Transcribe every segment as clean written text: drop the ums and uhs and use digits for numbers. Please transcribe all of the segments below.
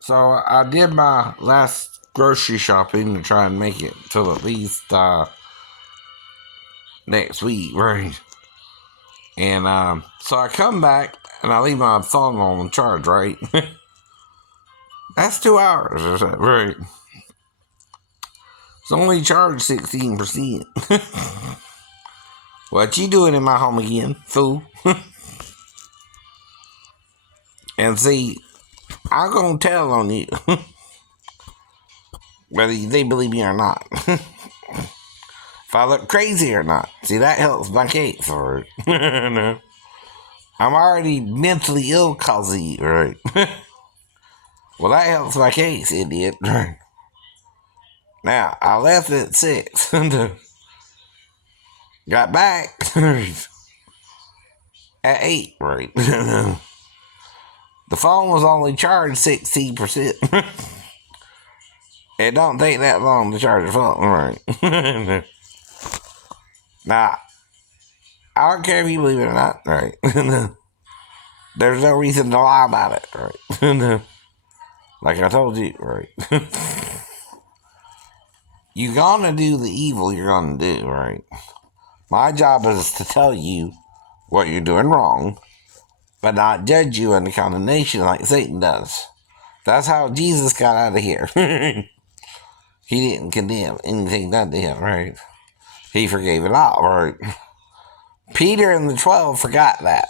So I did my last grocery shopping to try and make it till at least next week, right? And so I come back and I leave my phone on charge, right? That's 2 hours or so, right? It's only charged 16%. What you doing in my home again, fool? And see, I'm gonna tell on you whether they believe me or not. If I look crazy or not. See, that helps my case, right? No. I'm already mentally ill because of you, right? Well, that helps my case, idiot. Now, I left at 6. Got back at 8, right? The phone was only charged 16%. It don't take that long to charge a phone, right? Now, I don't care if you believe it or not, right? There's no reason to lie about it, right? Like I told you, right? You're gonna do the evil you're gonna do, right? My job is to tell you what you're doing wrong, but not judge you into condemnation like Satan does. That's how Jesus got out of here. He didn't condemn anything done to him, right? He forgave it all, right? Peter and the 12 forgot that.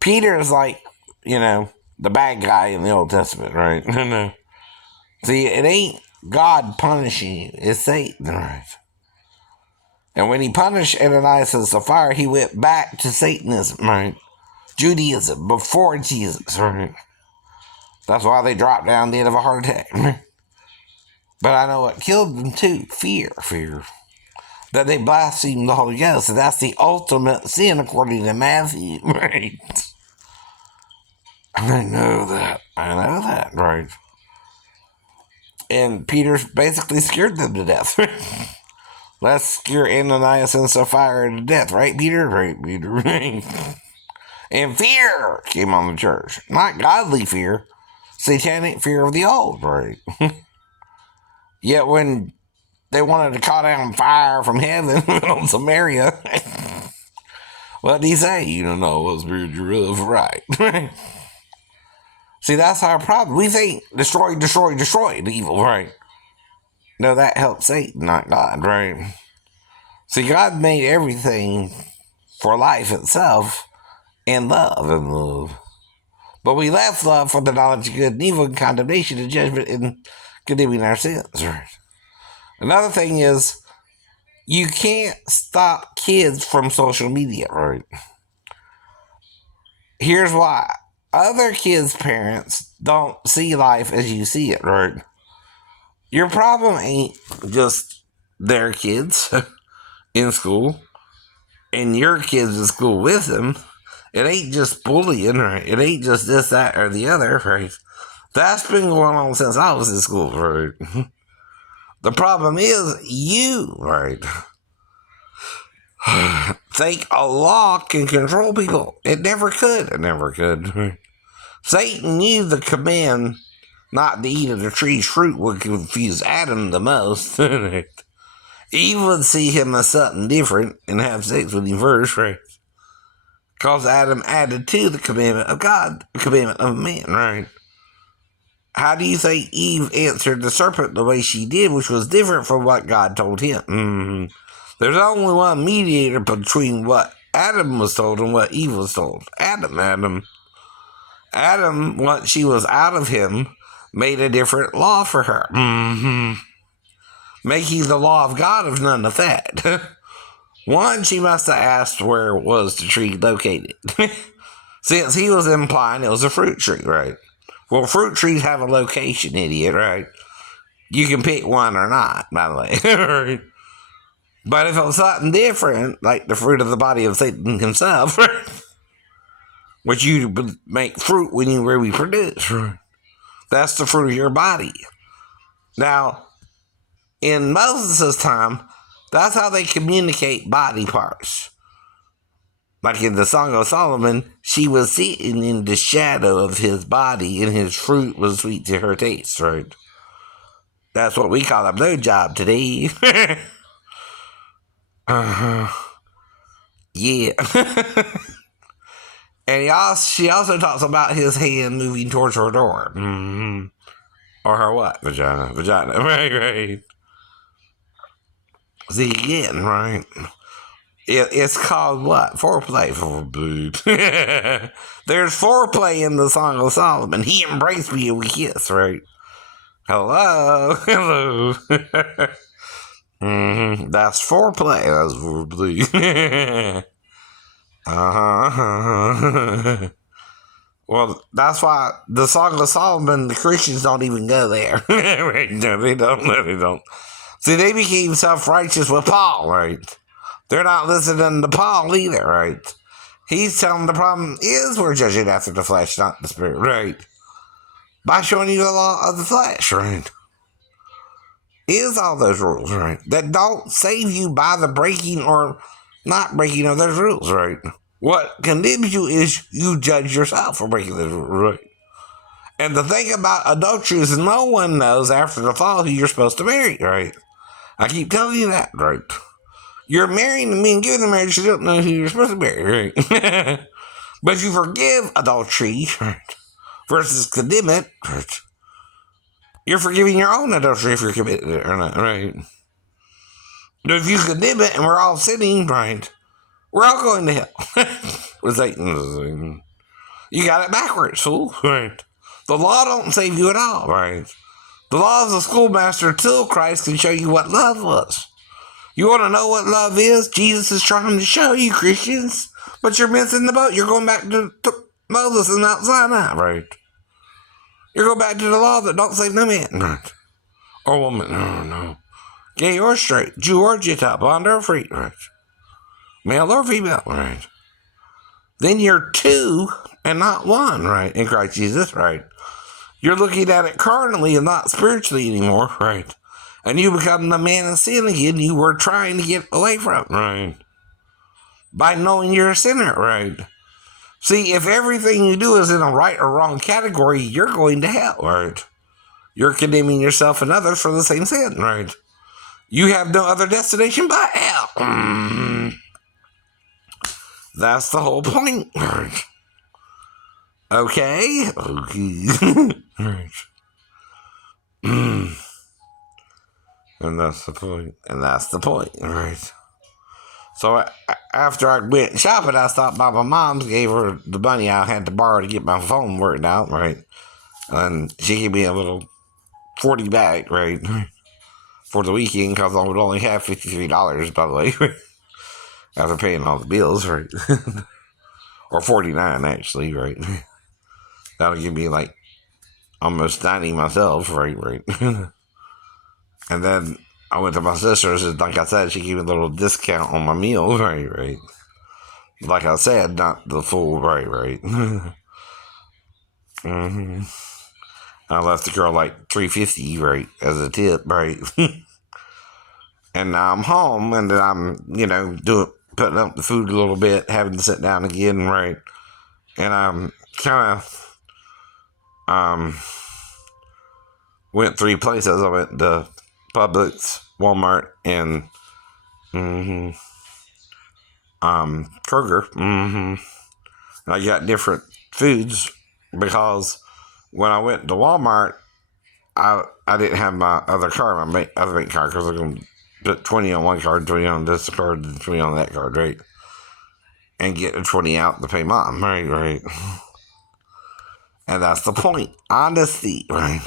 Peter is like, the bad guy in the Old Testament, right? See, it ain't God punishing you, it's Satan, right? And when he punished Ananias and Sapphira, he went back to Satanism, right? Judaism, before Jesus, right? That's why they dropped down dead of a heart attack. But I know what killed them too. Fear. That they blasphemed the Holy Ghost. And that's the ultimate sin according to Matthew, right? I know that, right? And Peter basically scared them to death. Let's scare Ananias and Sapphira to death, right, Peter? Right, Peter, right? And fear came on the church. Not godly fear, satanic fear of the old, right? Yet when they wanted to call down fire from heaven on Samaria, what did he say? You don't know what spirit you're of, right? See, that's our problem. We think destroy the evil, right? No, that helps Satan, not God, right? See, God made everything for life itself and love. But we left love for the knowledge of good and evil and condemnation and judgment and condemning our sins, right? Another thing is, you can't stop kids from social media, right? Here's why. Other kids' parents don't see life as you see it, right? Your problem ain't just their kids in school and your kids in school with them. It ain't just bullying, right? It ain't just this, that, or the other, right? That's been going on since I was in school, right? The problem is you, right? Think a law can control people. It never could. Satan knew the command not to eat of the tree's fruit would confuse Adam the most. Eve would see him as something different and have sex with him first, right? Because Adam added to the commandment of God, the commandment of man, right? How do you think Eve answered the serpent the way she did, which was different from what God told him? There's only one mediator between what Adam was told and what Eve was told. Adam, once she was out of him, made a different law for her. Making the law of God of none effect. One, she must have asked where was the tree located. Since he was implying it was a fruit tree, right? Well, fruit trees have a location, idiot, right? You can pick one or not, by the way. But if it was something different, like the fruit of the body of Satan himself, which you make fruit when you reproduce, that's the fruit of your body. Now, in Moses' time, that's how they communicate body parts. Like in the Song of Solomon, She was sitting in the shadow of his body, and his fruit was sweet to her taste, right? That's what we call a blowjob today. uh-huh. Yeah. And she also talks about his hand moving towards her door. Mm-hmm. Or her what? Vagina. Vagina. Right. See, again, right? It's called what? Foreplay for dude. There's foreplay in the Song of Solomon. He embraced me and we kiss, right? Hello. Hello. That's foreplay. That's foreplay. uh-huh. Well, that's why the Song of Solomon, the Christians don't even go there. No, they don't. No, they don't. See, they became self-righteous with Paul, right? They're not listening to Paul either, right? He's telling the problem is we're judging after the flesh, not the spirit, right? By showing you the law of the flesh, right? Is all those rules, right? That don't save you by the breaking or not breaking of those rules, right? What condemns you is you judge yourself for breaking those rules, right? And the thing about adultery is no one knows after the fall who you're supposed to marry, right? I keep telling you that, right? You're marrying the men giving the marriage, you don't know who you're supposed to marry, right? But you forgive adultery, right? Versus condemn it, right? You're forgiving your own adultery if you're committed it or not, right? But if you condemn it and we're all sinning, right? We're all going to hell. With Satan. You got it backwards, fool, right? The law don't save you at all, right? The law is a schoolmaster till Christ can show you what love was. You want to know what love is? Jesus is trying to show you, Christians. But you're missing the boat. You're going back to Moses and Mount Sinai, right? You're going back to the law that don't save no man, right? Or woman, no. Gay or straight, Jew or Gentile, bond or free, right? Male or female, right? Then you're two and not one, right? In Christ Jesus, right? You're looking at it carnally and not spiritually anymore, right? And you become the man of sin again you were trying to get away from, right? By knowing you're a sinner, right? See, if everything you do is in a right or wrong category, you're going to hell, right? You're condemning yourself and others for the same sin, right? You have no other destination but hell. That's the whole point, right? Okay? Right. And that's the point. Right? So after I went shopping, I stopped by my mom's, gave her the money I had to borrow to get my phone worked out, right? And she gave me a little 40 back, right? For the weekend, because I would only have $53, by the way, after paying all the bills, right? Or 49 actually, right? That'll give me like almost 90 myself, right? And then I went to my sister's, and like I said, she gave me a little discount on my meals, right? Like I said, not the full, right? I left the girl like $3.50, right, as a tip, right? And now I'm home, and then I'm, putting up the food a little bit, having to sit down again, right? And I'm kind of, went 3 places. I went to Publix, Walmart, and, Kroger, I got different foods because when I went to Walmart, I didn't have my other card, my other bank card, because I'm going to put 20 on one card, 20 on this card, and 20 on that card, right? And get the 20 out to pay mom, right? And that's the point. Honesty, right?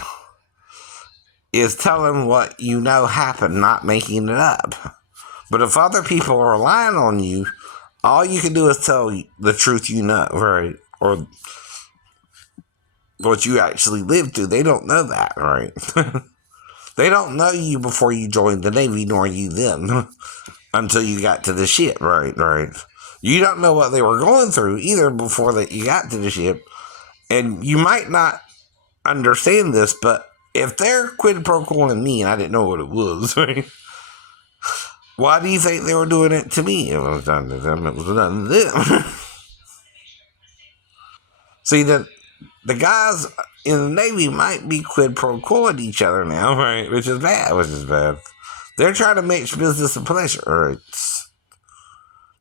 Is telling what you know happened, not making it up. But if other people are relying on you, all you can do is tell the truth you know, right? Or what you actually lived through. They don't know that, right? They don't know you before you joined the Navy, nor you them, until you got to the ship, right? You don't know what they were going through either before that you got to the ship. And you might not understand this, but if they're quid pro quoing me and I didn't know what it was, right? Why do you think they were doing it to me? It was done to them. It was done to them. See, the guys in the Navy might be quid pro quoing each other now, right? Which is bad. They're trying to mix business and pleasure, right?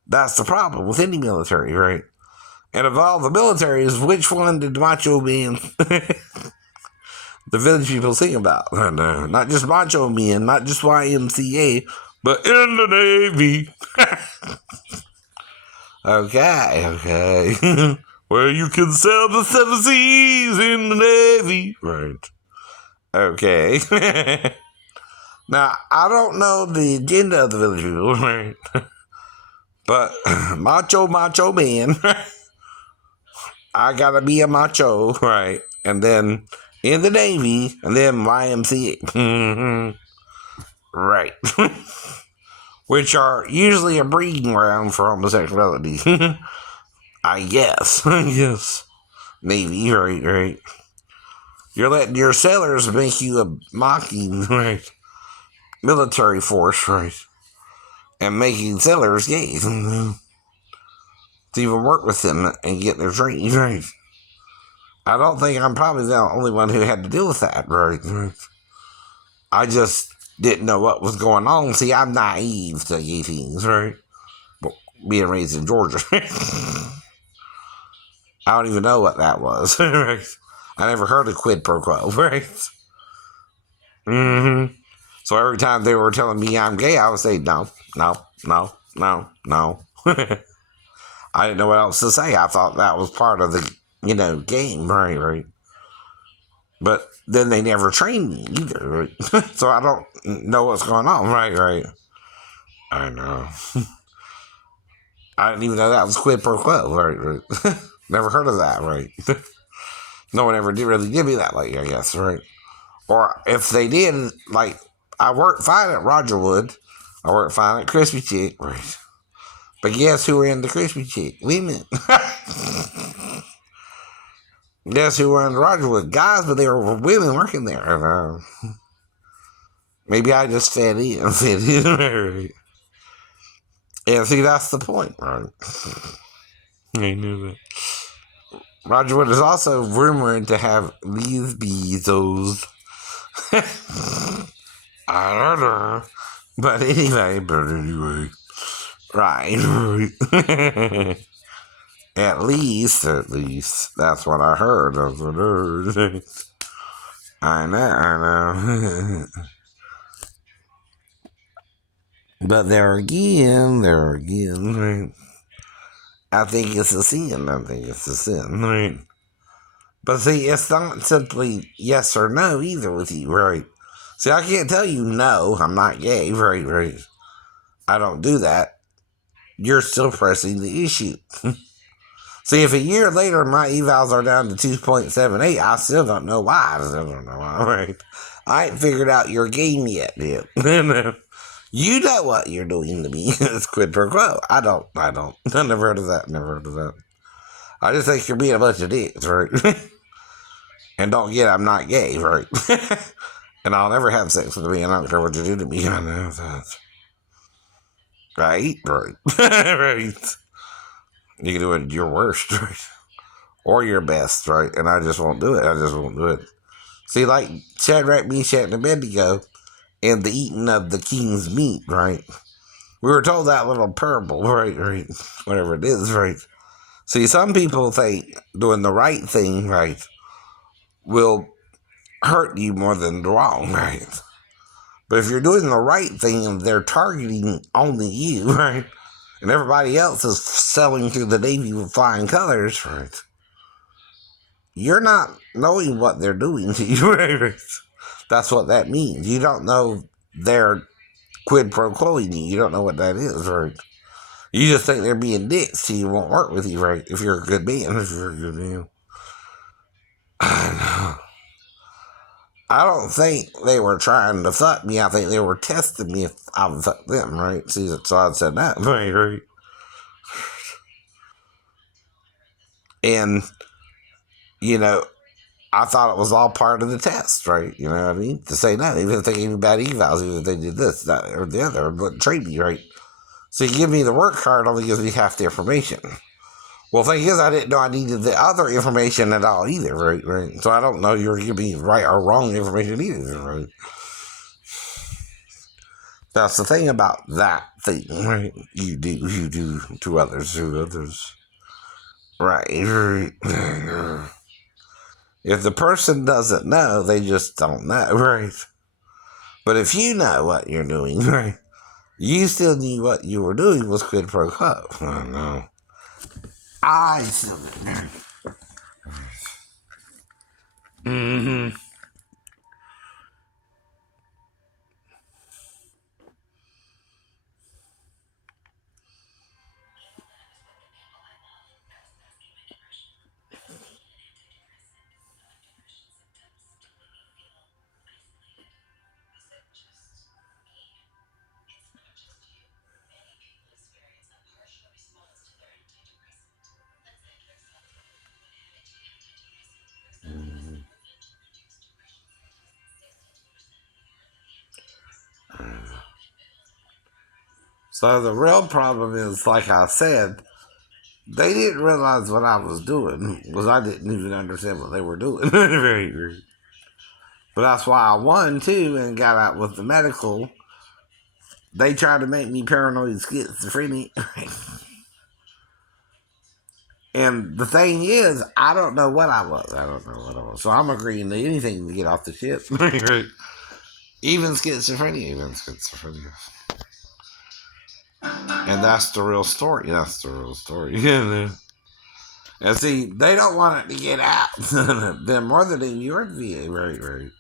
That's the problem with any military, right? And of all the militaries, which one did Macho Man, the village people sing about? Not just Macho Man, not just YMCA, but in the Navy. Okay. Where you can sail the seven seas in the Navy. Right. Okay. Now, I don't know the agenda of the village people, right? But macho man, I gotta be a macho, right? And then in the Navy, and then YMCA. Right. Which are usually a breeding ground for homosexuality. I guess. Yes. Navy, right. You're letting your sailors make you a mocking, right? Military force, right? And making sailors gay. To even work with them and get their training, right? I don't think I'm probably the only one who had to deal with that, right? I just didn't know what was going on. See, I'm naive to gay things, right? Being raised in Georgia. I don't even know what that was, right? I never heard of quid pro quo, right? Mm-hmm. So every time they were telling me I'm gay, I would say, no. I didn't know what else to say. I thought that was part of the, game, right? But then they never trained me either, right? So I don't know what's going on, right? I know. I didn't even know that was quid pro quo, right? Never heard of that, right? No one ever really did me that way, I guess, right? Or if they did, like, I worked fine at Rogerwood. I worked fine at Crispy Chick, right? But guess who were in the Crispy Chick? Women. Guess who were in the Rogerwood? Guys, but they were women working there. And, maybe I just fed in. Right? And see, that's the point, right? I knew that. Rogerwood is also rumored to have lesbians. I don't know. But anyway. Right. At least. That's what I heard. I know. But there again, right? I think it's a sin. Right? But see, it's not simply yes or no either with you, right? See, I can't tell you no, I'm not gay, right? I don't do that. You're still pressing the issue. See, if a year later my evals are down to 2.78, I still don't know why. Right? I ain't figured out your game yet, dude. You know what you're doing to me. It's quid pro quo. I don't. I never heard of that. I just think you're being a bunch of dicks, right? And don't get I'm not gay, right? And I'll never have sex with me, and I don't care what you do to me. I know that. Right? Right. You can do it your worst, right? Or your best, right? And I just won't do it. See, like Shadrach, Meshach, and Abednego and the eating of the king's meat, right? We were told that little parable, right? Whatever it is, right? See, some people think doing the right thing, right, will hurt you more than the wrong, right? But if you're doing the right thing and they're targeting only you, right, and everybody else is sailing through the Navy with flying colors, right, you're not knowing what they're doing to you, right? That's what that means. You don't know they're quid pro quoing you. You don't know what that is, right? You just think they're being dicks, so you won't work with you, right? If you're a good man, I don't think they were trying to fuck me. I think they were testing me if I would fuck them, right? See, so I said that, right? And, I thought it was all part of the test, right? You know what I mean? To say no, even if they gave me bad evals, even if they did this, that, or the other, but trade me, right? So you give me the work card, only gives me half the information. Well, thing is, I didn't know I needed the other information at all either, right? Right. So I don't know you're giving me right or wrong information either, right? That's the thing about that thing, right? You do to others, right? Right. If the person doesn't know, they just don't know, right? But if you know what you're doing, right, you still knew what you were doing was quid pro quo. Oh, no. I still didn't. Mm-hmm. So the real problem is, like I said, they didn't realize what I was doing was I didn't even understand what they were doing. Very, very. But that's why I won too and got out with the medical. They tried to make me paranoid schizophrenic. And the thing is, I don't know what I was. I don't know what I was. So I'm agreeing to anything to get off the ship. Even schizophrenia, even schizophrenia. And that's the real story. That's the real story. And see, they don't want it to get out. They're more than in your VA, right, right.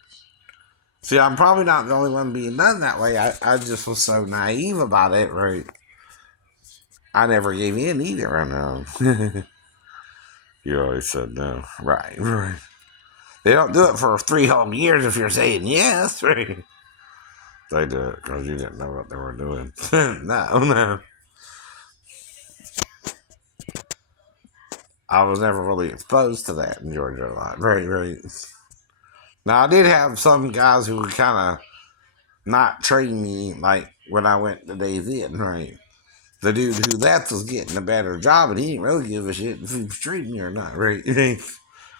See, I'm probably not the only one being done that way. I just was so naive about it, right? I never gave in either, I know. You always said no. Right, right. They don't do it for 3 whole years if you're saying yes, right? They do it because you didn't know what they were doing. No, no. I was never really exposed to that in Georgia a lot. Right, right. Now, I did have some guys who would kind of not train me like when I went to Days Inn, right? The dude who left was getting a better job and he didn't really give a shit if he was treating me or not, right?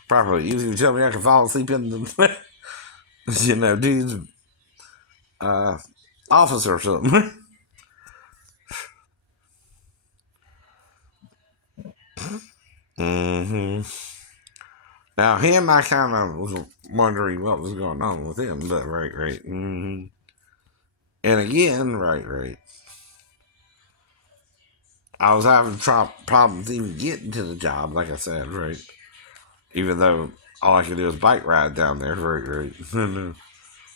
Properly. You tell me I could fall asleep in the, dude's uh, office or something. Mm-hmm. Now, him, I kind of was wondering what was going on with him, but right, right. Mm-hmm. And again, right, right. I was having problems even getting to the job, like I said, right. Even though all I could do was bike ride down there, right, right.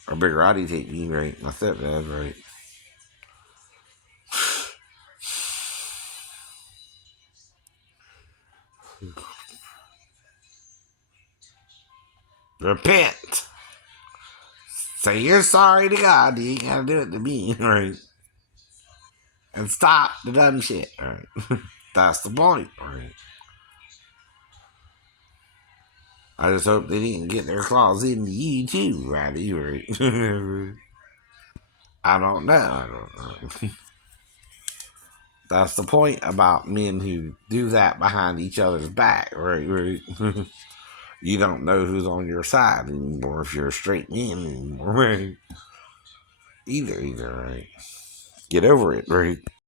Or Big Roddy take me, right. My stepdad, right. Repent. Say you're sorry to God. You ain't gotta do it to me, right. And stop the dumb shit, right. That's the point, right. I just hope they didn't get their claws into you too, Roddy, right. I don't know. I don't know. That's the point about men who do that behind each other's back, right? Right. You don't know who's on your side anymore if you're a straight man anymore, right? Either, right? Get over it, right?